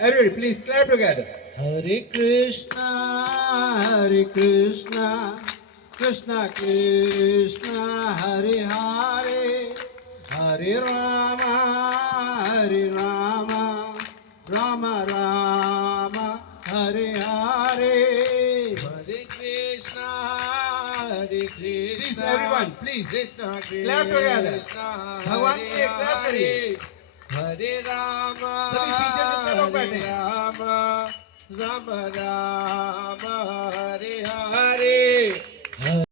Everybody, please clap together. Hare Krishna, Krishna Krishna, Hare Hare, Hare Rama, Rama Rama, Hare Hare. Hare Krishna, Please, everyone, please Krishna clap together. भगवान के लिए clap करिए. Hare Rama, सभी पीछे जितने लोग बैठे हैं. Rama, Rama Rama,